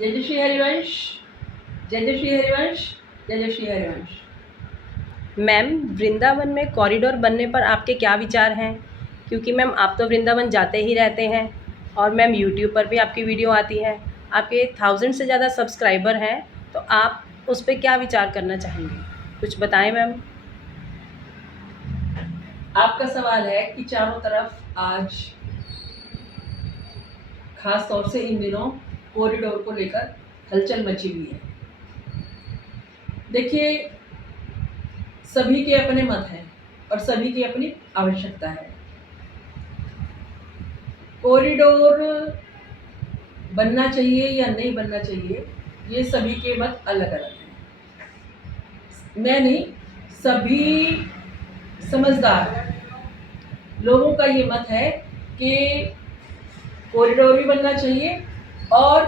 जय जय श्री हरिवंश, जय जय श्री हरिवंश, जय जय श्री हरिवंश। मैम, वृंदावन में कॉरिडोर बनने पर आपके क्या विचार हैं? क्योंकि मैम आप तो वृंदावन जाते ही रहते हैं और मैम यूट्यूब पर भी आपकी वीडियो आती है। आपके 1000 से ज़्यादा सब्सक्राइबर हैं, तो आप उस पे क्या विचार करना चाहेंगे? कुछ बताएं मैम। आपका सवाल है कि चारों तरफ आज खास तौर से इन दिनों कॉरिडोर को लेकर हलचल मची हुई है। देखिए, सभी के अपने मत हैं और सभी की अपनी आवश्यकता है। कॉरिडोर बनना चाहिए या नहीं बनना चाहिए, ये सभी के मत अलग अलग हैं। मैं नहीं, सभी समझदार लोगों का ये मत है कि कॉरिडोर भी बनना चाहिए और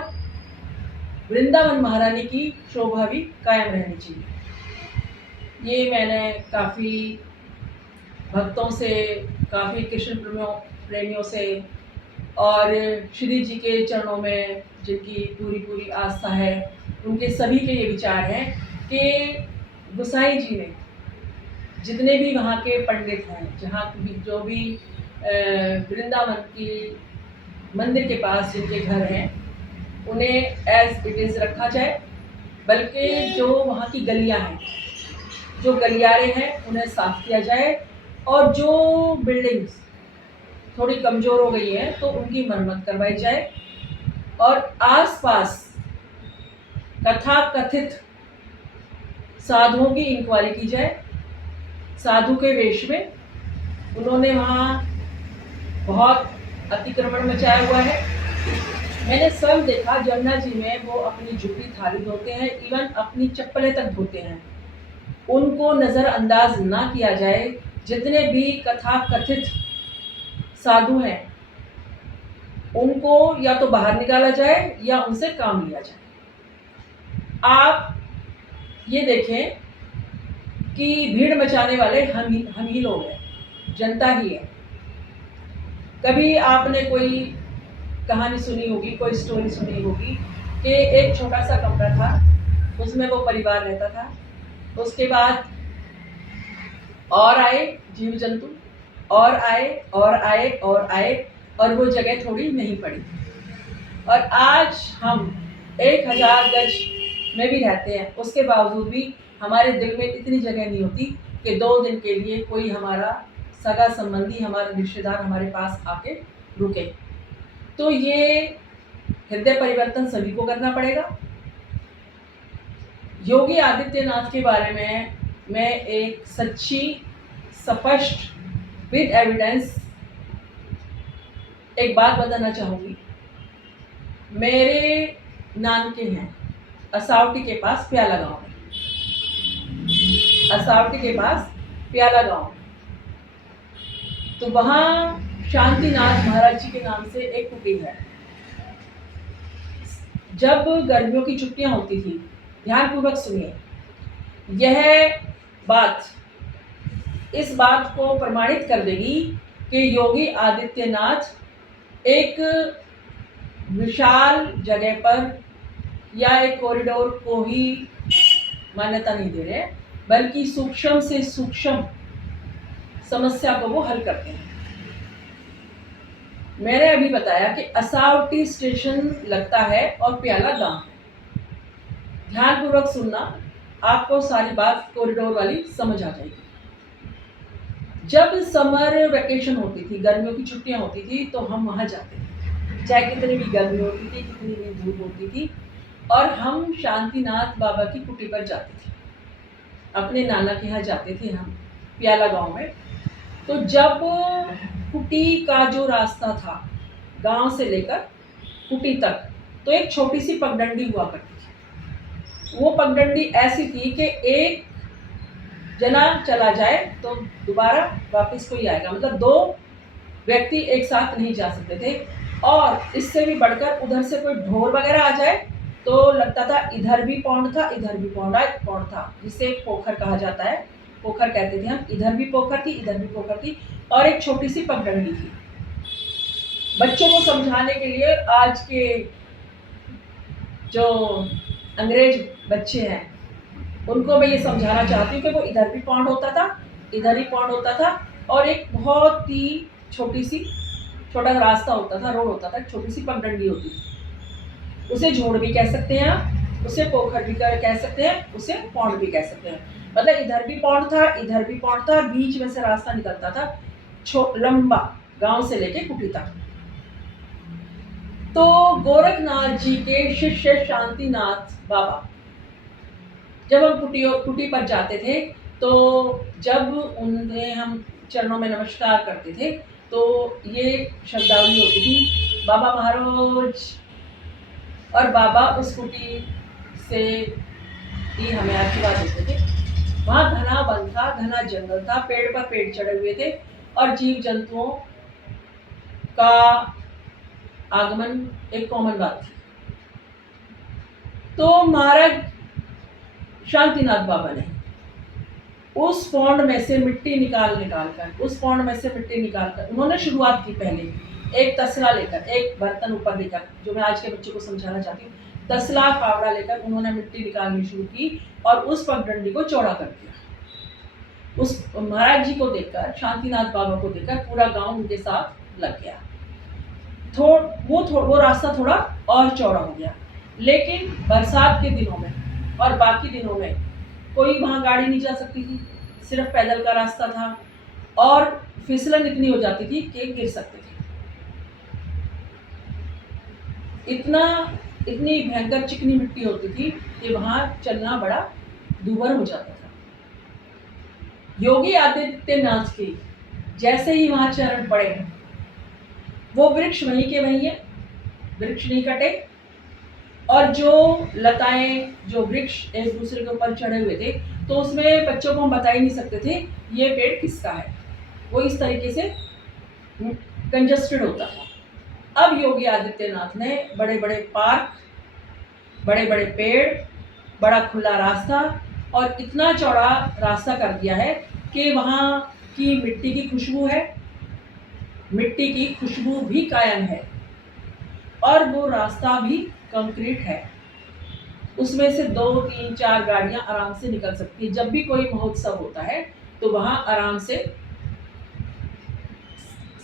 वृंदावन महारानी की शोभा भी कायम रहनी चाहिए। ये मैंने काफ़ी भक्तों से, काफ़ी कृष्ण प्रेमियों से और श्री जी के चरणों में जिनकी पूरी पूरी आस्था है, उनके सभी के ये विचार हैं कि गोसाई जी ने जितने भी वहाँ के पंडित हैं, जहाँ भी जो भी वृंदावन की मंदिर के पास जिनके घर हैं, उन्हें एज इट इज़ रखा जाए, बल्कि जो वहाँ की गलियाँ हैं, जो गलियारे हैं, उन्हें साफ किया जाए और जो बिल्डिंग्स थोड़ी कमज़ोर हो गई हैं तो उनकी मरम्मत करवाई जाए और आसपास कथा कथित साधुओं की इंक्वायरी की जाए। साधु के वेश में उन्होंने वहाँ बहुत अतिक्रमण मचाया हुआ है। मैंने सब देखा, जमुना जी में वो अपनी जूती थाली धोते हैं, इवन अपनी चप्पलें तक धोते हैं। उनको नज़रअंदाज ना किया जाए। जितने भी कथा कथित साधु हैं, उनको या तो बाहर निकाला जाए या उनसे काम लिया जाए। आप ये देखें कि भीड़ मचाने वाले हम ही लोग हैं, जनता ही है। कभी आपने कोई कहानी सुनी होगी, कोई स्टोरी सुनी होगी कि एक छोटा सा कमरा था, उसमें वो परिवार रहता था। उसके बाद और आए जीव जंतु, और आए और आए और आए, और वो जगह थोड़ी नहीं पड़ी। और आज हम 1000 गज में भी रहते हैं, उसके बावजूद भी हमारे दिल में इतनी जगह नहीं होती कि 2 दिन के लिए कोई हमारा सगा संबंधी, हमारा रिश्तेदार हमारे पास आके रुके। तो ये हृदय परिवर्तन सभी को करना पड़ेगा। योगी आदित्यनाथ के बारे में मैं एक सच्ची, स्पष्ट, विद एविडेंस एक बात बताना चाहूँगी। मेरे नानके हैं असावटी के पास, प्याला गांव में। असावटी के पास प्याला गांव में, तो वहाँ शांतिनाथ महाराज जी के नाम से एक कुटी है। जब गर्मियों की छुट्टियां होती थी, ध्यानपूर्वक सुनिए, यह बात इस बात को प्रमाणित कर देगी कि योगी आदित्यनाथ एक विशाल जगह पर या एक कॉरिडोर को ही मान्यता नहीं दे रहे, बल्कि सूक्ष्म से सूक्ष्म समस्या को वो हल करते हैं। मैंने अभी बताया कि असावटी स्टेशन लगता है और प्याला गांव है। ध्यानपूर्वक सुनना, आपको सारी बात कॉरिडोर वाली समझ आ जाएगी। जब समर वेकेशन होती थी, गर्मियों की छुट्टियां होती थी, तो हम वहाँ जाते थे, चाहे कितनी भी गर्मी होती थी, कितनी भी धूप होती थी, और हम शांतिनाथ बाबा की कुटी पर जाते थे। अपने नाना के यहाँ जाते थे हम, प्याला गांव में। तो जब कुटी का जो रास्ता था गांव से लेकर कुटी तक, तो एक छोटी सी पगडंडी हुआ करती थी। वो पगडंडी ऐसी थी कि एक जना चला जाए तो दोबारा वापस कोई आएगा, मतलब 2 व्यक्ति एक साथ नहीं जा सकते थे। और इससे भी बढ़कर उधर से कोई ढोर वगैरह आ जाए तो लगता था इधर भी पौंड था, इधर भी पौंड था, जिसे पोखर कहा जाता है। पोखर कहते थे हम, इधर भी पोखर थी, इधर भी पोखर थी, और एक छोटी सी पगडंडी थी। बच्चों को समझाने के लिए आज के जो अंग्रेज बच्चे हैं उनको मैं ये समझाना चाहती हूँ कि वो इधर भी पॉन्ड होता था, इधर ही पॉन्ड होता था, और एक बहुत ही छोटा रास्ता होता था, रोड होता था, छोटी सी पगडंडी होती थी। उसे झोड़ भी कह सकते हैं आप, उसे पोखर भी कह सकते हैं, उसे पॉन्ड भी कह सकते हैं। मतलब इधर भी पॉन्ड था, इधर भी पॉन्ड था, बीच में से रास्ता निकलता था लंबा, गांव से लेके कुटी तक। तो गोरखनाथ जी के शिष्य शांतिनाथ बाबा, जब हम कुटी पर जाते थे तो जब उन्हें हम चरणों में नमस्कार करते थे तो ये शब्दावली होती थी, बाबा महाराज। और बाबा उस कुटी से ही हमें आशीर्वाद देते थे। वहाँ घना वन था, घना जंगल था, पेड़ पर पेड़ चढ़े हुए थे और जीव जंतुओं का आगमन एक कॉमन बात थी। तो महाराज शांतिनाथ बाबा ने उस पौंड में से मिट्टी निकाल कर उन्होंने शुरुआत की। पहले एक तसला लेकर, एक बर्तन ऊपर लेकर, जो मैं आज के बच्चों को समझाना चाहती हूँ, तसला फावड़ा लेकर उन्होंने मिट्टी निकालनी शुरू की और उस पगडंडी को चौड़ा कर दिया। उस महाराज जी को देखकर, शांतिनाथ बाबा को देखकर पूरा गांव उनके साथ लग गया। वो रास्ता थोड़ा और चौड़ा हो गया। लेकिन बरसात के दिनों में और बाकी दिनों में कोई वहां गाड़ी नहीं जा सकती थी, सिर्फ पैदल का रास्ता था और फिसलन इतनी हो जाती थी कि गिर सकते थे। इतनी भयंकर चिकनी मिट्टी होती थी कि वहां चलना बड़ा दूभर हो जाता था। योगी आदित्यनाथ के जैसे ही वहां चरण पड़े, वो वृक्ष वहीं के वहीं है, वृक्ष नहीं कटे, और जो लताएं, जो वृक्ष एक दूसरे के ऊपर चढ़े हुए थे, तो उसमें बच्चों को हम बता ही नहीं सकते थे ये पेड़ किसका है। वो इस तरीके से कंजस्टेड होता था। अब योगी आदित्यनाथ ने बड़े बड़े पार्क, बड़े बड़े पेड़, बड़ा खुला रास्ता और इतना चौड़ा रास्ता कर दिया है कि वहाँ की मिट्टी की खुशबू है, मिट्टी की खुशबू भी कायम है, और वो रास्ता भी कंक्रीट है। उसमें से 2, 3, 4 गाड़ियां आराम से निकल सकती है। जब भी कोई महोत्सव होता है तो वहां आराम से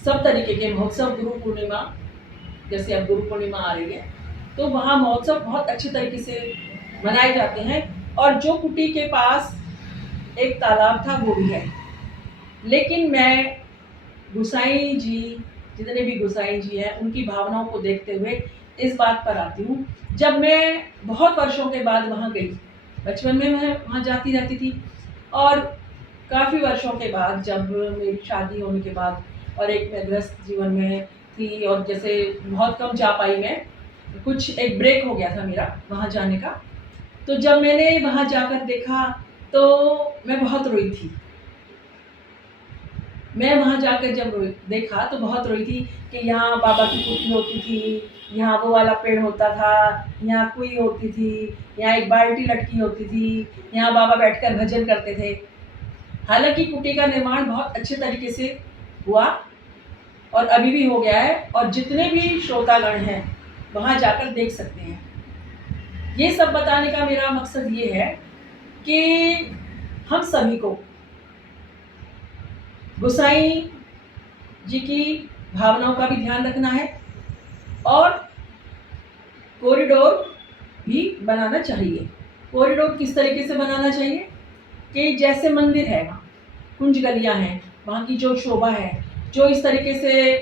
सब तरीके के महोत्सव, गुरु पूर्णिमा, जैसे अब गुरु पूर्णिमा आ रही है तो वहां महोत्सव बहुत अच्छे तरीके से मनाए जाते हैं। और जो कुटी के पास एक तालाब था वो भी है। लेकिन मैं गुसाई जी, जितने भी गुसाई जी हैं, उनकी भावनाओं को देखते हुए इस बात पर आती हूँ, जब मैं बहुत वर्षों के बाद वहाँ गई, बचपन में मैं वहाँ जाती रहती थी, और काफ़ी वर्षों के बाद जब मेरी शादी होने के बाद और एक मैं गृहस्थ जीवन में थी और जैसे बहुत कम जा पाई, मैं कुछ एक ब्रेक हो गया था मेरा वहाँ जाने का, तो जब मैंने वहाँ जाकर देखा तो मैं बहुत रोई थी। मैं वहाँ जाकर जब देखा तो बहुत रोई थी कि यहाँ बाबा की कुटी होती थी, यहाँ वो वाला पेड़ होता था, यहाँ कुई होती थी, यहाँ एक बाल्टी लटकी होती थी, यहाँ बाबा बैठकर भजन करते थे। हालांकि कुटी का निर्माण बहुत अच्छे तरीके से हुआ और अभी भी हो गया है, और जितने भी श्रोतागण हैं वहाँ जाकर देख सकते हैं। ये सब बताने का मेरा मकसद ये है कि हम सभी को गोसाई जी की भावनाओं का भी ध्यान रखना है, और कॉरिडोर भी बनाना चाहिए। कॉरिडोर किस तरीके से बनाना चाहिए कि जैसे मंदिर है, वहाँ कुंज गलियाँ हैं, वहाँ की जो शोभा है, जो इस तरीके से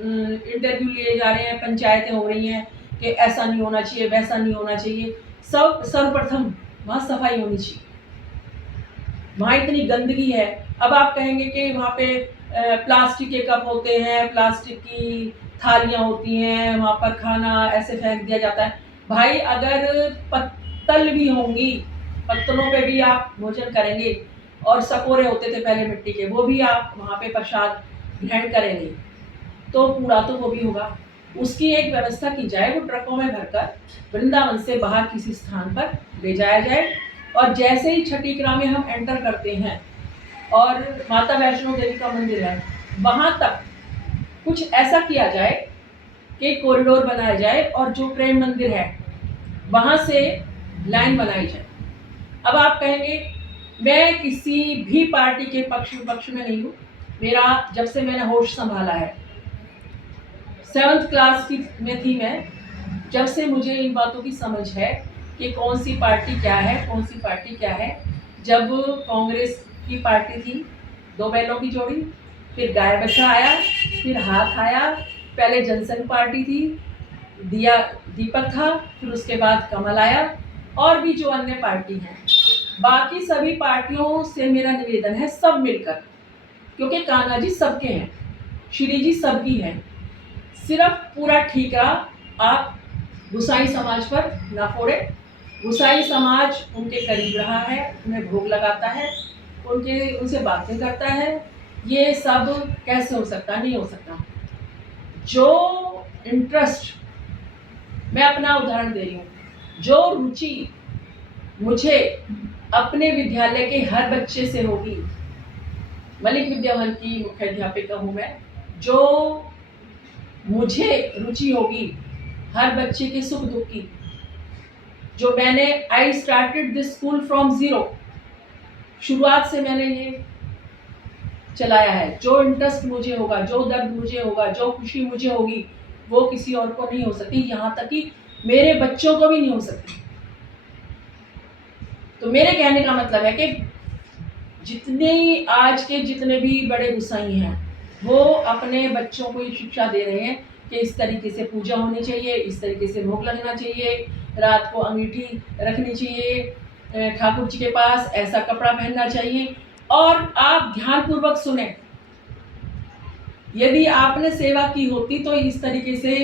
इंटरव्यू लिए जा रहे हैं, पंचायतें हो रही हैं कि ऐसा नहीं होना चाहिए, वैसा नहीं होना चाहिए, सब सर्वप्रथम वहाँ सफाई होनी चाहिए। वहाँ इतनी गंदगी है। अब आप कहेंगे कि वहाँ पे प्लास्टिक के कप होते हैं, प्लास्टिक की थालियाँ होती हैं, वहाँ पर खाना ऐसे फेंक दिया जाता है। भाई अगर पत्तल भी होंगी, पत्तलों पे भी आप भोजन करेंगे, और सकोरे होते थे पहले मिट्टी के, वो भी आप वहाँ पे प्रसाद ग्रहण करेंगे, तो कूड़ा तो वो भी होगा। उसकी एक व्यवस्था की जाए, वो ट्रकों में भरकर वृंदावन से बाहर किसी स्थान पर ले जाया जाए, और जैसे ही छठीकरा में हम एंटर करते हैं और माता वैष्णो देवी का मंदिर है, वहाँ तक कुछ ऐसा किया जाए कि कॉरिडोर बनाया जाए, और जो प्रेम मंदिर है वहाँ से लाइन बनाई जाए। अब आप कहेंगे मैं किसी भी पार्टी के पक्ष में नहीं हूँ। मेरा जब से मैंने होश संभाला है, 7th क्लास की में थी मैं, जब से मुझे इन बातों की समझ है कि कौन सी पार्टी क्या है, कौन सी पार्टी क्या है। जब कांग्रेस की पार्टी थी, 2 बैलों की जोड़ी, फिर गाय बच्चा आया, फिर हाथ आया, पहले जनसंघ पार्टी थी, दिया दीपक था, फिर उसके बाद कमल आया, और भी जो अन्य पार्टी हैं। बाकी सभी पार्टियों से मेरा निवेदन है सब मिलकर, क्योंकि कान्हा जी सबके हैं, श्री जी सबकी हैं, सिर्फ पूरा ठीकरा आप गुसाई समाज पर ना फोड़े। गुसाई समाज उनके करीब रहा है, उन्हें भोग लगाता है, उनसे बातें करता है। ये सब कैसे हो सकता? नहीं हो सकता। जो इंटरेस्ट, मैं अपना उदाहरण दे रही हूँ, जो रुचि मुझे अपने विद्यालय के हर बच्चे से होगी, मलिक विद्याभवन की मुख्य अध्यापिका हूँ मैं, जो मुझे रुचि होगी हर बच्चे के सुख दुख की, जो मैंने I started this school from zero, शुरुआत से मैंने ये चलाया है। जो इंटरेस्ट मुझे होगा, जो दर्द मुझे होगा, जो खुशी मुझे होगी, वो किसी और को नहीं हो सकती, यहाँ तक कि मेरे बच्चों को भी नहीं हो सकती। तो मेरे कहने का मतलब है कि जितने भी बड़े गुसाई हैं, वो अपने बच्चों को ये शिक्षा दे रहे हैं कि इस तरीके से पूजा होनी चाहिए, इस तरीके से भोग लगना चाहिए, रात को अंगीठी रखनी चाहिए, ठाकुर जी के पास ऐसा कपड़ा पहनना चाहिए। और आप ध्यानपूर्वक सुने, यदि आपने सेवा की होती तो इस तरीके से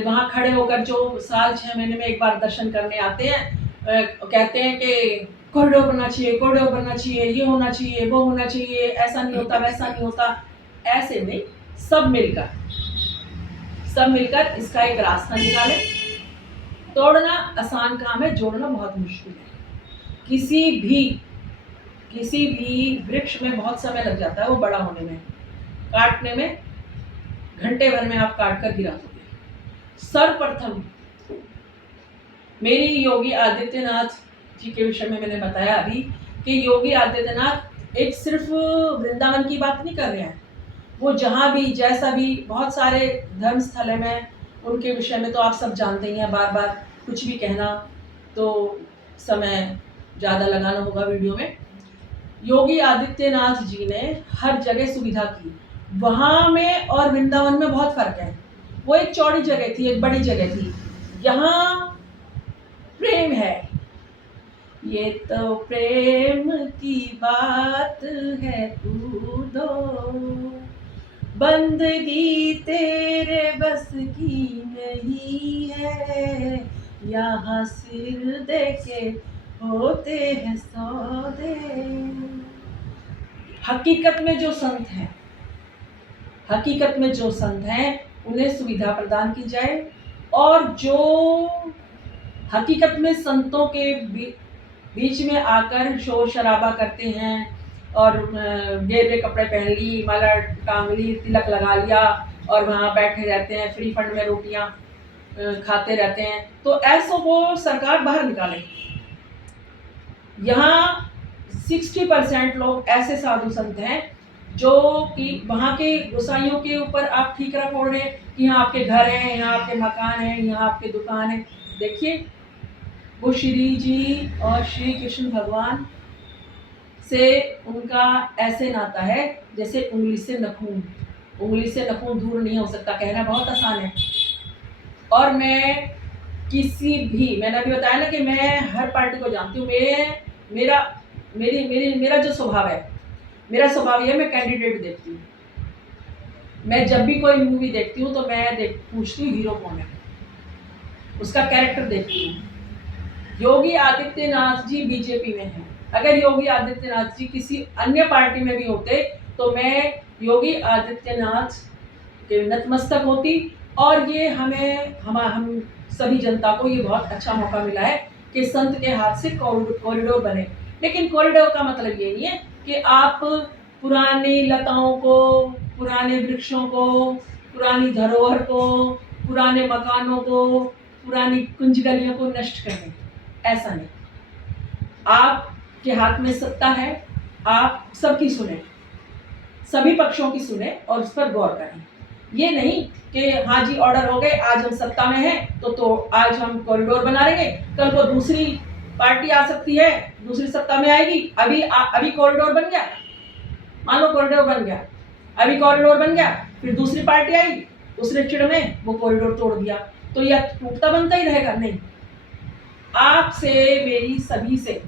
वहाँ खड़े होकर, जो साल 6 महीने में एक बार दर्शन करने आते हैं, कहते हैं कि कॉरिडोर बनना चाहिए, कॉरिडोर बनना चाहिए, ये होना चाहिए, वो होना चाहिए, ऐसा नहीं होता, वैसा नहीं होता। ऐसे नहीं, सब मिलकर इसका एक रास्ता निकालें। तोड़ना आसान काम है, जोड़ना बहुत मुश्किल है। किसी भी वृक्ष में बहुत समय लग जाता है वो बड़ा होने में, काटने में घंटे भर में आप काट कर गिरा दोगे। सर्वप्रथम मेरी योगी आदित्यनाथ जी के विषय में मैंने बताया अभी कि योगी आदित्यनाथ एक सिर्फ वृंदावन की बात नहीं कर रहे हैं, वो जहाँ भी जैसा भी बहुत सारे धर्म स्थल में उनके विषय में तो आप सब जानते ही हैं। बार बार कुछ भी कहना तो समय ज़्यादा लगाना होगा वीडियो में। योगी आदित्यनाथ जी ने हर जगह सुविधा की, वहाँ में और वृंदावन में बहुत फर्क है। वो एक चौड़ी जगह थी, एक बड़ी जगह थी, यहाँ प्रेम है। ये तो प्रेम की बात है, तू दो बंदगी तेरे बस की नहीं है, यहाँ सिर दे के होते हैं सौदे। हकीकत में जो संत हैं उन्हें सुविधा प्रदान की जाए, और जो हकीकत में संतों के बीच में आकर शोर शराबा करते हैं और गेरुए कपड़े पहन ली, माला टांग ली, तिलक लगा लिया और वहाँ बैठे रहते हैं, फ्री फंड में रोटियां खाते रहते हैं, तो ऐसों को सरकार बाहर निकाले। यहाँ 60% लोग ऐसे साधु संत हैं जो कि वहाँ के गोसाइयों के ऊपर आप ठीकरा फोड़ रहे हैं कि यहाँ आपके घर हैं, यहाँ आपके मकान हैं, यहाँ आपके दुकान है। देखिए, वो श्री जी और श्री कृष्ण भगवान से उनका ऐसे नाता है जैसे उंगली से नखून दूर नहीं हो सकता। कहना बहुत आसान है। और मैं मैंने अभी बताया ना कि मैं हर पार्टी को जानती हूँ। मेरा जो स्वभाव है, मैं कैंडिडेट देखती हूँ। मैं जब भी कोई मूवी देखती हूँ तो मैं पूछती हूँ हीरो कौन है, उसका कैरेक्टर देखती हूँ। योगी आदित्यनाथ जी बीजेपी में हैं। अगर योगी आदित्यनाथ जी किसी अन्य पार्टी में भी होते तो मैं योगी आदित्यनाथ के नतमस्तक होती। और ये हम सभी जनता को ये बहुत अच्छा मौका मिला है कि संत के हाथ से कॉरिडोर बने। लेकिन कॉरिडोर का मतलब ये नहीं है कि आप पुरानी लताओं को, पुराने वृक्षों को, पुरानी धरोहर को, पुराने मकानों को पुरानी कुंज गलियों को नष्ट करने, ऐसा नहीं। आपके हाथ में सत्ता है, आप सबकी सुने, सभी पक्षों की सुने और उस पर गौर करें। ये नहीं कि हाँ जी ऑर्डर हो गए, आज हम सत्ता में हैं तो आज हम कॉरिडोर बना लेंगे, कल को दूसरी पार्टी आ सकती है, दूसरी सत्ता में आएगी, अभी कॉरिडोर बन गया, मान लो कॉरिडोर बन गया, अभी कॉरिडोर बन गया, फिर दूसरी पार्टी आई, उसने चिढ़ में वो कॉरिडोर तोड़ दिया, तो यह टूटता बनता ही रहेगा? नहीं। आपसे मेरी सभी से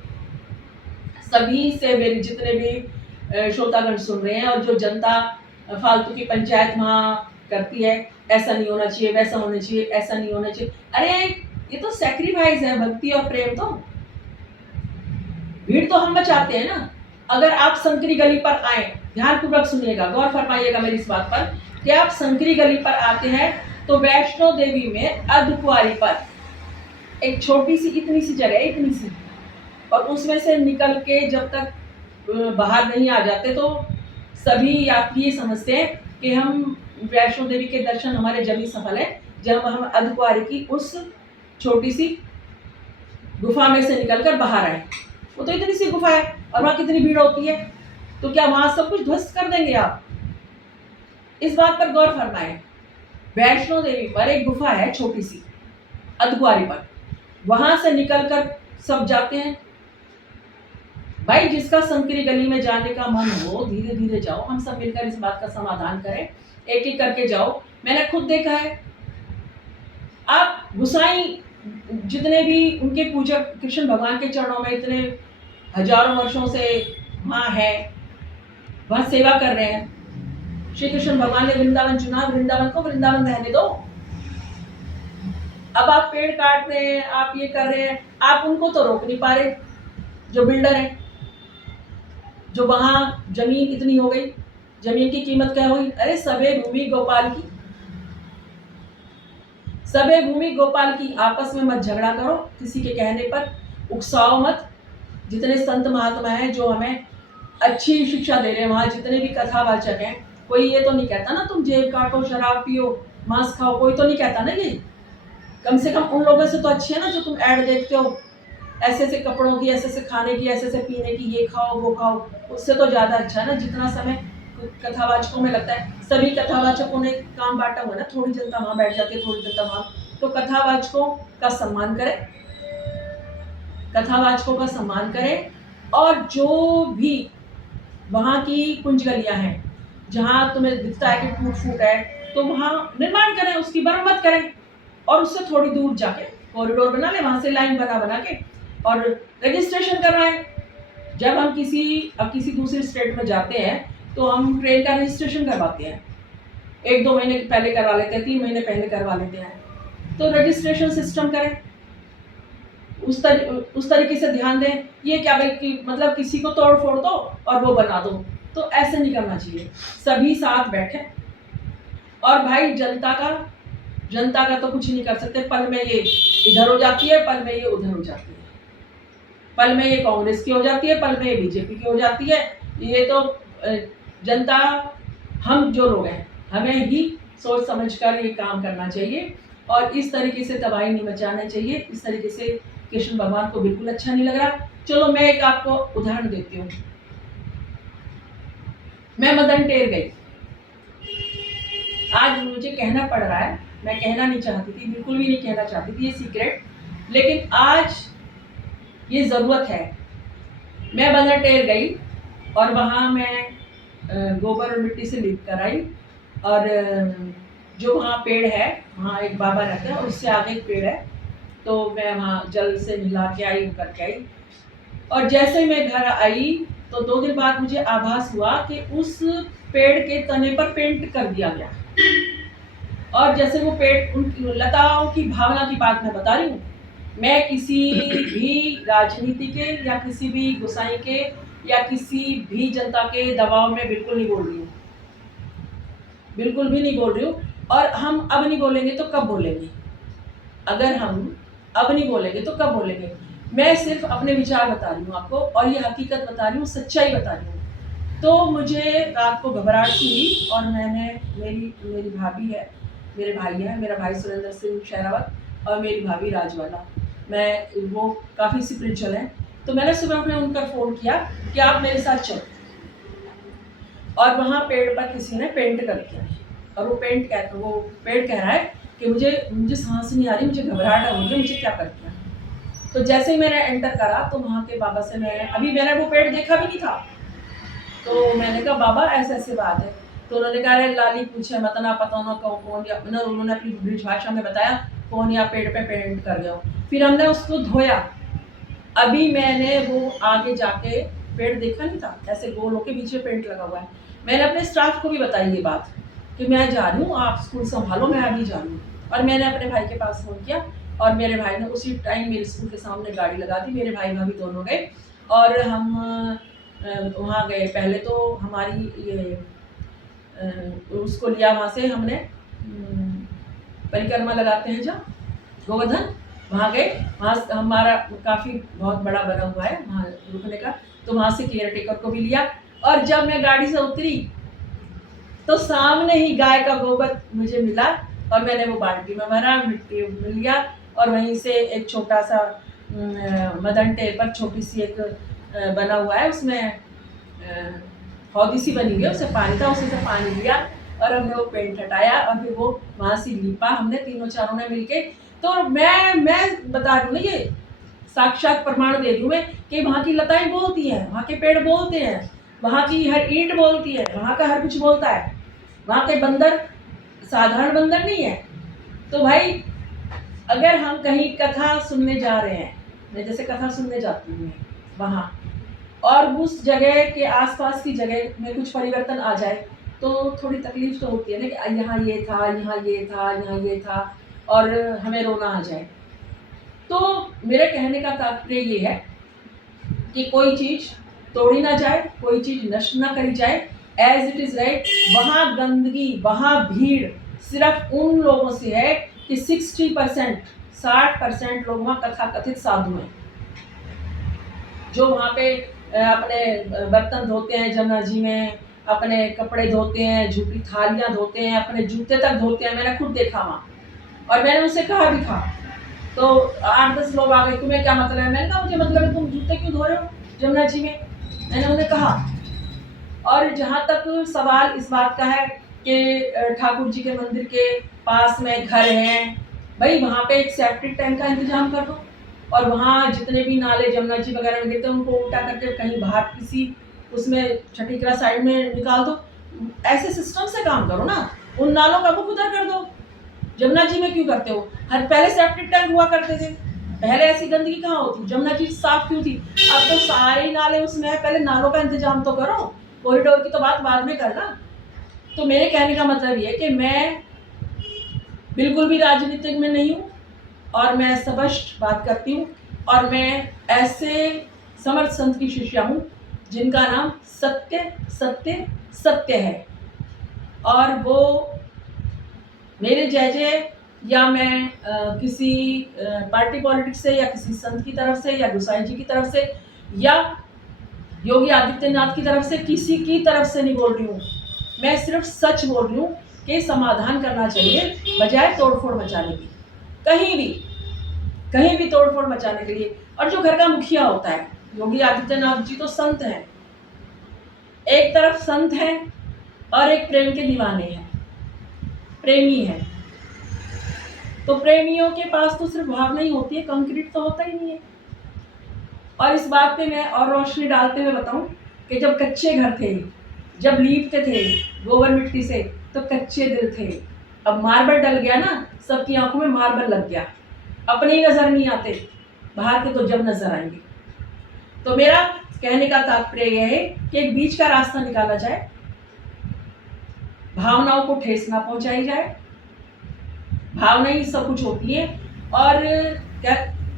मेरी जितने भी श्रोतागण सुन रहे हैं और जो जनता फालतू की पंचायत वहाँ करती है, ऐसा नहीं होना चाहिए, वैसा होना चाहिए, ऐसा नहीं होना चाहिए, अरे ये तो सैक्रिफाइस है, भक्ति और प्रेम। तो भीड़ तो हम मचाते हैं ना। अगर आप संकरी गली पर आए, ध्यानपूर्वक सुनिएगा, गौर फरमाइएगा मेरी इस बात पर कि आप संकरी गली पर आते हैं तो वैष्णो देवी में अर्धकुंवारी पर एक छोटी सी इतनी सी जगह, इतनी सी, और उसमें से निकल के जब तक बाहर नहीं आ जाते तो सभी यात्री समझते हैं कि हम वैष्णो देवी के दर्शन हमारे जब ही सफल है जब हम अर्धकुंवारी की उस छोटी सी गुफा में से निकलकर बाहर आए। वो तो इतनी सी गुफा है और वहाँ कितनी भीड़ होती है, तो क्या वहाँ सब कुछ ध्वस्त कर देंगे आप? इस बात पर गौर फरमाएं। वैष्णो देवी पर एक गुफा है छोटी सी अर्धकुंवारी पर, वहां से निकलकर सब जाते हैं। भाई जिसका संकरी गली में जाने का मन हो, धीरे धीरे जाओ, हम सब मिलकर इस बात का समाधान करें, एक एक करके जाओ। मैंने खुद देखा है, आप गुसाई जितने भी उनके पूजक कृष्ण भगवान के चरणों में इतने हजारों वर्षों से वहाँ है, वहाँ सेवा कर रहे हैं। श्री कृष्ण भगवान ने वृंदावन चुना, वृंदावन को वृंदावन रहने दो। अब आप पेड़ काट रहे हैं, आप ये कर रहे हैं, आप उनको तो रोक नहीं पा रहे जो बिल्डर है, जो वहाँ जमीन इतनी हो गई, जमीन की कीमत क्या हुई? अरे सबे भूमि गोपाल की, सबे भूमि गोपाल की। आपस में मत झगड़ा करो, किसी के कहने पर उकसाओ मत। जितने संत महात्मा हैं जो हमें अच्छी शिक्षा दे रहे हैं, वहाँ जितने भी कथावाचक हैं, कोई ये तो नहीं कहता ना तुम जेब काटो, शराब पियो, मांस खाओ, कोई तो नहीं कहता ना। ये कम से कम उन लोगों से तो अच्छी है ना जो तुम ऐड देखते हो, ऐसे ऐसे कपड़ों की, ऐसे ऐसे खाने की, ऐसे ऐसे पीने की, ये खाओ वो खाओ, उससे तो ज़्यादा अच्छा है ना जितना समय कथावाचकों में लगता है। सभी कथावाचकों ने काम बांटा हुआ ना, थोड़ी जनता वहाँ बैठ जाती है, थोड़ी जनता वहाँ, तो कथावाचकों का सम्मान करें, कथावाचकों का सम्मान करें। और जो भी वहाँ की कुंज गलियाँ हैं जहाँ तुम्हें दिखता है कि टूट फूट है, तो वहाँ निर्माण करें, उसकी मरम्मत करें और उससे थोड़ी दूर जाके कॉरिडोर बना ले, वहाँ से लाइन बना के और रजिस्ट्रेशन करवाएं। जब हम किसी दूसरे स्टेट में जाते हैं तो हम ट्रेन का रजिस्ट्रेशन करवाते हैं, 1-2 महीने पहले करवा लेते हैं, 3 महीने पहले करवा लेते हैं। तो रजिस्ट्रेशन सिस्टम करें, उस तरीके से ध्यान दें। ये क्या भाई कि मतलब किसी को तोड़ फोड़ दो और वो बना दो, तो ऐसे नहीं करना चाहिए। सभी साथ बैठे और भाई जनता का तो कुछ नहीं कर सकते। पल में ये इधर हो जाती है, पल में ये उधर हो जाती है, पल में ये कांग्रेस की हो जाती है, पल में ये बीजेपी की हो जाती है। ये तो जनता, हम जो लोग हैं, हमें ही सोच समझकर ये काम करना चाहिए और इस तरीके से तबाही नहीं मचाना चाहिए। इस तरीके से कृष्ण भगवान को बिल्कुल अच्छा नहीं लग रहा। चलो मैं एक आपको उदाहरण देती हूँ। मैं मदन टेर गई, आज मुझे कहना पड़ रहा है, मैं कहना नहीं चाहती थी, बिल्कुल भी नहीं कहना चाहती थी, ये सीक्रेट, लेकिन आज ये ज़रूरत है। मैं मदन टेर गई और वहाँ मैं गोबर और मिट्टी से लिप कर आई और जो वहाँ पेड़ है, वहाँ एक बाबा रहते हैं और उससे आगे एक पेड़ है, तो मैं वहाँ जल से मिला के आई, वो करके आई। और जैसे ही मैं घर आई तो 2 दिन बाद मुझे आभास हुआ कि उस पेड़ के तने पर पेंट कर दिया गया। और जैसे वो पेड़, उन लताओं की भावना की बात मैं बता रही हूँ। मैं किसी भी राजनीति के या किसी भी गुसाई के या किसी भी जनता के दबाव में बिल्कुल नहीं बोल रही हूँ, बिल्कुल भी नहीं बोल रही हूँ। और हम अब नहीं बोलेंगे तो कब बोलेंगे? अगर हम अब नहीं बोलेंगे तो कब बोलेंगे? मैं सिर्फ अपने विचार बता रही हूँ आपको और ये हकीकत बता रही हूँ, सच्चाई बता रही हूँ। तो मुझे रात को घबराहट सी हुई और मैंने, मेरी भाभी है, मेरे भाई है, मेरा भाई सुरेंद्र सिंह शेरावत, और मेरी भाभी राजवाला, मैं वो काफ़ी स्पिरिचुअल हैं। तो मैंने सुबह उन्हें उनका फ़ोन किया कि आप मेरे साथ चलो, और वहाँ पेड़ पर किसी ने पेंट कर दिया है, और वो पेड़ कह रहा है कि मुझे मुझे सांस नहीं आ रही, मुझे घबराहट हो रही है, मुझे क्या कर दिया। तो जैसे ही मैंने एंटर करा तो वहाँ के बाबा से मैंने वो पेड़ देखा भी नहीं था, तो मैंने कहा बाबा ऐसे ऐसे बात है। तो उन्होंने कहा अरे लाली पूछे मत ना, पता ना कौन या उन्होंने अपनी ब्रिज भाषा में बताया कौन या पेड़ पे पेंट कर गया। फिर हमने उसको धोया। अभी मैंने वो आगे जाके पेड़ देखा नहीं था, ऐसे गोल होके बीच में पेंट लगा हुआ है। मैंने अपने स्टाफ को भी बताई ये बात कि मैं जा रही हूँ, आप स्कूल संभालो, मैं अभी जा रही हूँ। और मैंने अपने भाई के पास फ़ोन किया, और मेरे भाई ने उसी टाइम मेरे स्कूल के सामने गाड़ी लगा दी। मेरे भाई भाभी दोनों गए, और हम वहाँ गए। पहले तो हमारी ये उसको लिया, वहाँ से हमने परिक्रमा लगाते हैं जहाँ गोवर्धन, वहाँ गए। वहाँ हमारा काफ़ी बहुत बड़ा बना हुआ है वहाँ रुकने का, तो वहाँ से केयर टेकर को भी लिया। और जब मैं गाड़ी से उतरी तो सामने ही गाय का गोबर मुझे मिला, और मैंने वो बाल्टी में भरा, मिट्टी मिल लिया, और वहीं से एक छोटा सा मदन टेल पर छोटी सी एक बना हुआ है, उसमें हौदी सी बनी हुई है, उससे पानी था, उसी से पानी लिया, और हमने वो पेंट हटाया, और फिर वो वहाँ से लीपा हमने तीनों चारों ने मिलके। तो मैं बता रही हूँ ना, ये साक्षात प्रमाण दे रही हूँ मैं कि वहाँ की लताएं बोलती हैं, वहाँ के पेड़ बोलते हैं, वहाँ की हर ईंट बोलती है, वहाँ का हर कुछ बोलता है। वहाँ के बंदर साधारण बंदर नहीं है। तो भाई अगर हम कहीं कथा सुनने जा रहे हैं, मैं जैसे कथा सुनने जाती हूँ वहाँ, और उस जगह के आसपास की जगह में कुछ परिवर्तन आ जाए तो थोड़ी तकलीफ तो होती है ना कि यहाँ ये था, यहाँ ये था, यहाँ ये था, और हमें रोना आ जाए। तो मेरे कहने का तात्पर्य ये है कि कोई चीज़ तोड़ी ना जाए, कोई चीज़ नष्ट ना करी जाए, एज इट इज़ राइट। वहाँ गंदगी, वहाँ भीड़ सिर्फ उन लोगों से है कि 60% लोग वहाँ कथाकथित साधु हैं, जो वहाँ पे अपने बर्तन धोते हैं जमुना जी में, अपने कपड़े धोते हैं, झूठी थालियाँ धोते हैं, अपने जूते तक धोते हैं। मैंने खुद देखा वहाँ, और मैंने उनसे कहा भी था। तो 8-10 लोग आ गए, तुम्हें क्या मतलब है? मैंने कहा मुझे मतलब है, तुम जूते क्यों धो रहे हो जमुना जी में? मैंने उन्हें कहा। और जहाँ तक सवाल इस बात का है कि ठाकुर जी के मंदिर के पास में घर हैं, भाई वहाँ पे एक सेप्टिक टैंक का इंतजाम कर दो, और वहाँ जितने भी नाले जमुना जी वगैरह में गिरते हैं उनको उल्टा करके कहीं बाहर किसी उसमें छठीकरा साइड में निकाल दो। ऐसे सिस्टम से काम करो ना, उन नालों का मुख उधर कर दो। जमुना जी में क्यों करते हो? हर पहले सेप्टिक टैंक हुआ करते थे, पहले ऐसी गंदगी कहाँ होती? जमुना जी साफ क्यों थी? अब तो सारे नाले उसमें है, पहले नालों का इंतजाम तो करो, कॉरिडोर की तो बात बाद में करना। तो मेरे कहने का मतलब ये है कि मैं बिल्कुल भी राजनीतिक में नहीं हूँ, और मैं स्पष्ट बात करती हूँ, और मैं ऐसे समर्थ संत की शिष्या हूँ जिनका नाम सत्य सत्य सत्य है। और वो मेरे जय या मैं किसी पार्टी पॉलिटिक्स से, या किसी संत की तरफ से, या गोसाई जी की तरफ से, या योगी आदित्यनाथ की तरफ से, किसी की तरफ से नहीं बोल रही हूँ। मैं सिर्फ सच बोल रही हूँ कि समाधान करना चाहिए बजाय तोड़फोड़ मचाने की, कहीं भी तोड़फोड़ मचाने के लिए। और जो घर का मुखिया होता है, योगी आदित्यनाथ जी तो संत हैं, एक तरफ संत हैं और एक प्रेम के दीवाने हैं, प्रेमी हैं। तो प्रेमियों के पास तो सिर्फ भावना ही होती है, कंक्रीट तो होता ही नहीं है। और इस बात पे मैं और रोशनी डालते हुए बताऊं कि जब कच्चे घर थे, जब लीपते थे गोबर मिट्टी से, तो कच्चे दिल थे। अब मार्बल डल गया ना, सबकी आंखों में मार्बल लग गया, अपने ही नजर नहीं आते, बाहर के तो जब नजर आएंगे। तो मेरा कहने का तात्पर्य यह है कि एक बीच का रास्ता निकाला जाए, भावनाओं को ठेस ना पहुंचाई जाए। भावना ही सब कुछ होती है। और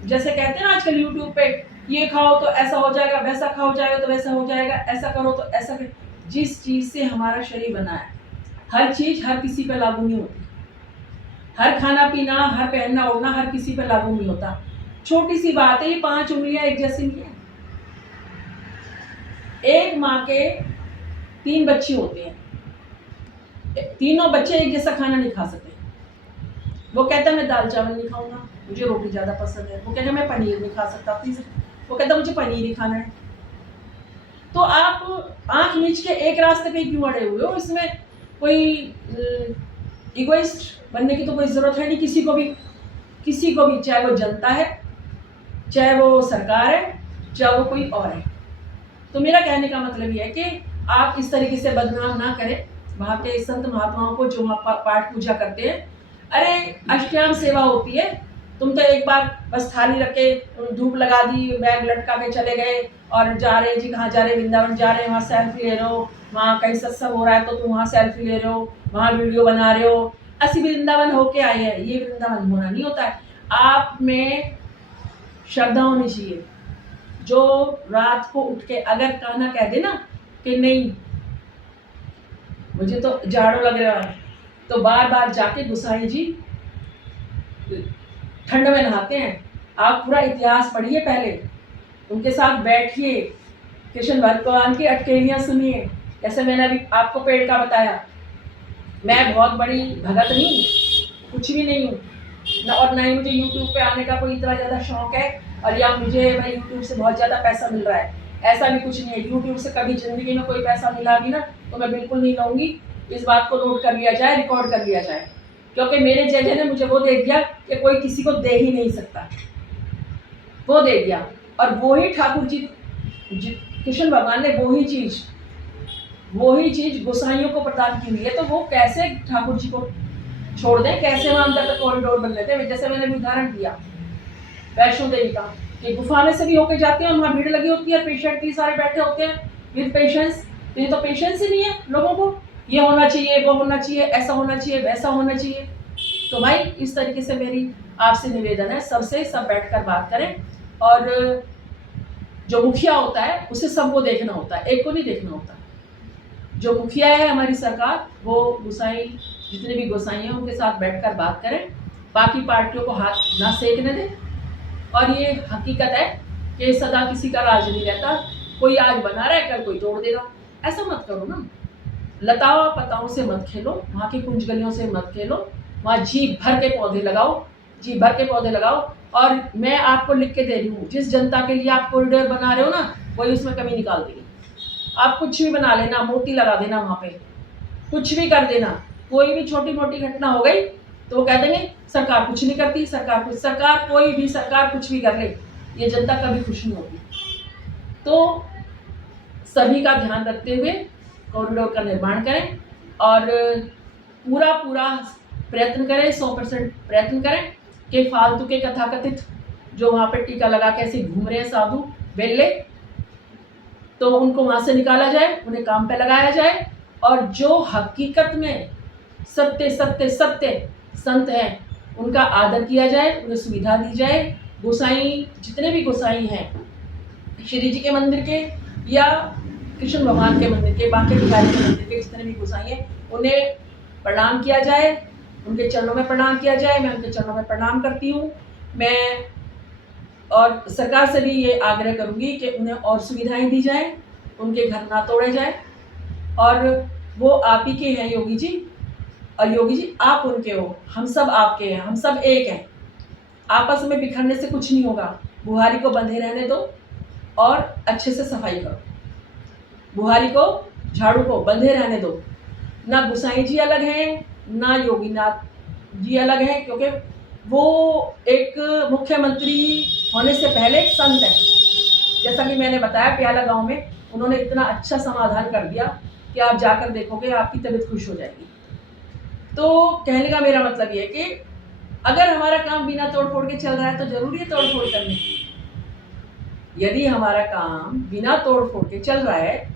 जैसे कहते हैं ना आजकल यूट्यूब पे, ये खाओ तो ऐसा हो जाएगा, वैसा खाओ जाएगा तो वैसा हो जाएगा, ऐसा करो तो ऐसा कर। जिस चीज़ से हमारा शरीर बना है, हर चीज़ हर किसी पे लागू नहीं होती। हर खाना पीना, हर पहनना ओढ़ना हर किसी पे लागू नहीं होता। छोटी सी बात है, ये 5 उंगलियां एक जैसी नहीं है। एक माँ के 3 बच्चे होते हैं, तीनों बच्चे एक जैसा खाना नहीं खा सकते। वो कहता है मैं दाल चावल नहीं खाऊंगा, मुझे रोटी ज़्यादा पसंद है, वो कहेगा मैं पनीर नहीं खा सकता प्लीज़, वो कहता मुझे पनीर ही खाना है। तो आप आँख मीच के एक रास्ते पे क्यों अड़े हुए हो? इसमें कोई इगोइस्ट बनने की तो कोई ज़रूरत है नहीं किसी को भी, चाहे वो जनता है, चाहे वो सरकार है, चाहे वो कोई और है। तो मेरा कहने का मतलब ये है कि आप इस तरीके से बदनाम ना करें वहाँ के संत महात्माओं को जो वहाँ पाठ पूजा करते हैं। अरे अष्टयाम सेवा होती है, तुम तो एक बार बस थाली रख के धूप लगा दी, बैग लटका के चले गए और जा रहे जी, कहाँ जा रहे, वृंदावन जा रहे हैं, वहाँ सेल्फी ले रहे हो, वहाँ कहीं सत्संग हो रहा है तो तुम वहाँ सेल्फी ले रहे हो, वहाँ वीडियो बना रहे हो। असि वृंदावन होके आए हैं, ये वृंदावन होना नहीं होता है। आप में श्रद्धा होनी चाहिए। जो रात को उठ के अगर कहना कह दे ना कि नहीं मुझे तो झाड़ू लग रहा है, तो बार बार जाके गुसाई जी ठंड में नहाते हैं। आप पूरा इतिहास पढ़िए, पहले उनके साथ बैठिए, कृष्ण भगवान की अटकेलियाँ सुनिए। जैसे मैंने अभी आपको पेड़ का बताया, मैं बहुत बड़ी भगत नहीं हूँ, कुछ भी नहीं हूँ और ना ही मुझे यूट्यूब पे आने का कोई इतना ज़्यादा शौक है और या मुझे भाई यूट्यूब से बहुत ज़्यादा पैसा मिल रहा है, ऐसा भी कुछ नहीं है। यूट्यूब से कभी ज़िंदगी में कोई पैसा मिला भी ना तो मैं बिल्कुल नहीं लूँगी। इस बात को नोट कर लिया जाए, रिकॉर्ड कर लिया जाए, क्योंकि मेरे जज ने मुझे वो दे दिया कि कोई किसी को दे ही नहीं सकता, वो दे दिया। और वो ही ठाकुर जी कृष्ण भगवान ने वो ही चीज़ गोसाइयों को प्रदान की हुई है, तो वो कैसे ठाकुर जी को छोड़ दें, कैसे वहाँ अंदर तक कॉरिडोर बन रहे थे। जैसे मैंने उदाहरण दिया वैष्णो देवी का, कि गुफा में से भी होके जाते हैं और वहाँ भीड़ लगी होती है, पेशेंट भी सारे बैठे होते हैं विद पेशेंस। तो ये तो पेशेंस ही नहीं है लोगों को, ये होना चाहिए, वो होना चाहिए, ऐसा होना चाहिए, वैसा होना चाहिए। तो भाई इस तरीके से मेरी आपसे निवेदन है, सबसे सब बैठकर बात करें। और जो मुखिया होता है उसे सबको देखना होता है, एक को नहीं देखना होता। जो मुखिया है हमारी सरकार, वो गोसाई जितने भी गोसाई हैं उनके साथ बैठकर बात करें, बाकी पार्टियों को हाथ ना सेकने दें। और ये हकीकत है कि सदा किसी का राज नहीं रहता, कोई आज बना रहा है कल कोई तोड़ देगा। ऐसा मत करो ना, लताओं पताओं से मत खेलो, वहाँ की कुंज गलियों से मत खेलो, वहाँ जी भर के पौधे लगाओ, जी भर के पौधे लगाओ। और मैं आपको लिख के दे रही हूँ, जिस जनता के लिए आप कॉरिडोर बना रहे हो ना, वही उसमें कमी निकाल देगी। आप कुछ भी बना लेना, मोती लगा देना वहाँ पे, कुछ भी कर देना, कोई भी छोटी मोटी घटना हो गई तो वो कह देंगे सरकार कुछ नहीं करती, सरकार कोई भी सरकार कुछ भी कर ले, ये जनता कभी खुश नहीं होती। तो सभी का ध्यान रखते हुए कॉरिडोर का निर्माण करें और पूरा प्रयत्न करें, 100% प्रयत्न करें कि फालतू के कथाकथित जो वहाँ पे टीका लगा के ऐसे घूम रहे हैं साधु बेल्ले, तो उनको वहाँ से निकाला जाए, उन्हें काम पे लगाया जाए। और जो हकीकत में सत्य संत हैं उनका आदर किया जाए, उन्हें सुविधा दी जाए। गोसाई जितने भी गोसाई हैं, श्री जी के मंदिर के या कृष्ण भगवान के मंदिर के, बांके बिहारी के मंदिर के जितने भी गोसाई हैं, उन्हें प्रणाम किया जाए, उनके चरणों में प्रणाम किया जाए। मैं उनके चरणों में प्रणाम करती हूँ। मैं और सरकार से भी ये आग्रह करूँगी कि उन्हें और सुविधाएं दी जाएं, उनके घर ना तोड़े जाए। और वो आप ही के हैं योगी जी, और योगी जी आप उनके हो, हम सब आपके हैं, हम सब एक हैं। आपस में बिखरने से कुछ नहीं होगा। बुहारी को बंधे रहने दो और अच्छे से सफाई करो, बुहारी को झाड़ू को बंधे रहने दो। ना गुसाई जी अलग हैं, ना योगीनाथ जी अलग हैं, क्योंकि वो एक मुख्यमंत्री होने से पहले एक संत है। जैसा कि मैंने बताया प्याला गांव में उन्होंने इतना अच्छा समाधान कर दिया कि आप जाकर देखोगे आपकी तबीयत खुश हो जाएगी। तो कहने का मेरा मतलब ये है कि अगर हमारा काम बिना तोड़ फोड़ के चल रहा है तो जरूरी है तोड़ फोड़ करने की। यदि हमारा काम बिना तोड़ फोड़ के चल रहा है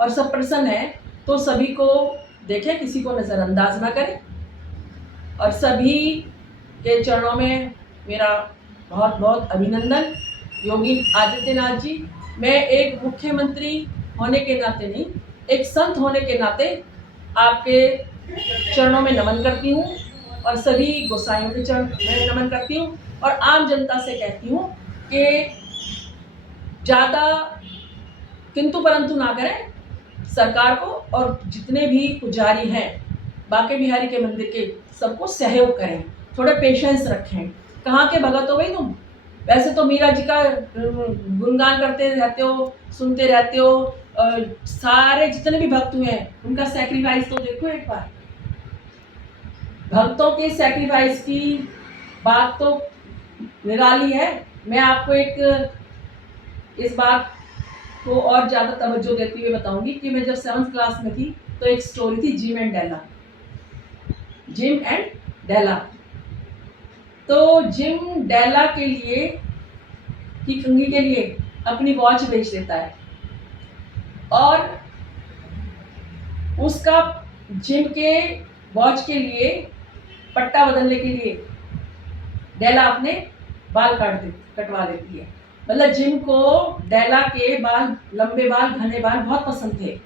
और सब प्रसन्न है तो सभी को देखें, किसी को नज़रअंदाज ना करें। और सभी के चरणों में मेरा बहुत बहुत अभिनंदन। योगी आदित्यनाथ जी, मैं एक मुख्यमंत्री होने के नाते नहीं, एक संत होने के नाते आपके चरणों में नमन करती हूँ और सभी गोसाइयों के चरण में नमन करती हूँ। और आम जनता से कहती हूँ कि ज़्यादा किंतु परंतु ना करें, सरकार को और जितने भी पुजारी हैं बांके बिहारी के मंदिर के, सबको सहयोग करें, थोड़े पेशेंस रखें। कहाँ के भगत हो भाई तुम? वैसे तो मीरा जी का गुणगान करते रहते हो, सुनते रहते हो। सारे जितने भी भक्त हुए हैं उनका सैक्रिफाइस तो देखो एक बार। भक्तों के सैक्रिफाइस की बात तो निराली है। मैं आपको एक इस बात को और ज़्यादा तवज्जो देते हुए बताऊंगी कि मैं जब 7th क्लास में थी तो एक स्टोरी थी Jim and Della. Jim and Della. तो जिम डेला के लिए की कंघी के लिए अपनी वॉच बेच देता है और उसका जिम के वॉच के लिए पट्टा बदलने के लिए डेला अपने बाल कटवा देती है। मतलब जिम को डेला के बाल, लंबे बाल, घने बाल बहुत पसंद थे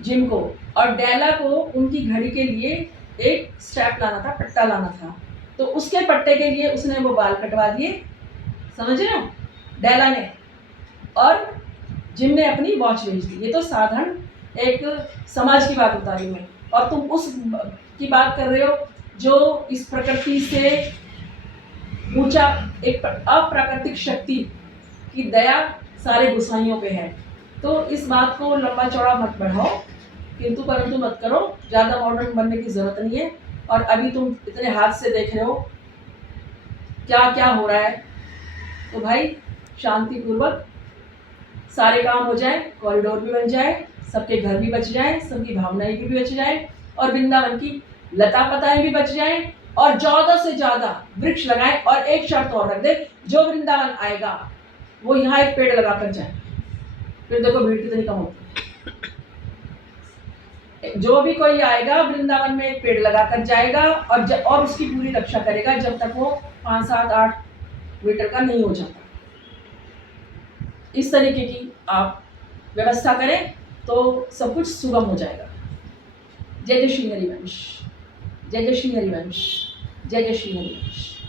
जिम को, और डेला को उनकी घड़ी के लिए एक स्ट्रैप लाना था, पट्टा लाना था। तो उसके पट्टे के लिए उसने वो बाल कटवा दिए, समझ रहे हो, डेला ने, और जिम ने अपनी वॉच बेच दी। ये तो साधारण एक समाज की बात बता रही हूँ मैं, और तुम उस की बात कर रहे हो जो इस प्रकृति से ऊंचा एक अप्राकृतिक शक्ति की दया सारे गुसाइयों पे है। तो इस बात को लंबा चौड़ा मत बढ़ाओ, किंतु परंतु मत करो। ज़्यादा मॉडर्न बनने की ज़रूरत नहीं है। और अभी तुम इतने हाथ से देख रहे हो क्या क्या हो रहा है, तो भाई शांतिपूर्वक सारे काम हो जाए, कॉरिडोर भी बन जाए, सबके घर भी बच जाए, सबकी भावनाएं भी बच जाए, और वृंदावन की लता पताएं भी बच जाए, और ज़्यादा से ज़्यादा वृक्ष लगाए। और एक शर्त और रख दे, जो वृंदावन आएगा वो यहाँ एक पेड़ लगा कर जाए। फिर देखो भीड़ कितनी कम होती है। जो भी कोई आएगा वृंदावन में एक पेड़ लगा कर जाएगा, और उसकी पूरी रक्षा करेगा जब तक वो 5, 7, 8 मीटर का नहीं हो जाता। इस तरीके की आप व्यवस्था करें तो सब कुछ सुगम हो जाएगा। जय जय श्री हरिवंश, जय जय श्री हरिवंश, जय जय श्री हरिवंश।